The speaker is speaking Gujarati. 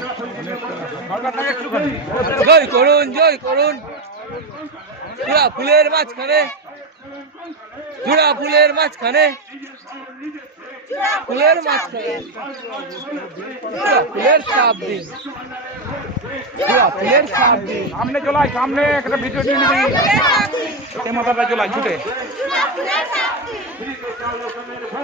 જય કરુણ જય કરુણ જુડા ફૂલેર માં જ ખાને જુડા ફૂલેર માં જ ખાને ફૂલેર માં જ ખાને જુડા ફુલેર સાફ દિન સામને ચલાય સામને એકટા ભીતર ટીમ દી તે માતા પર ચલાય છૂટે ફૂલેર સાબ દિન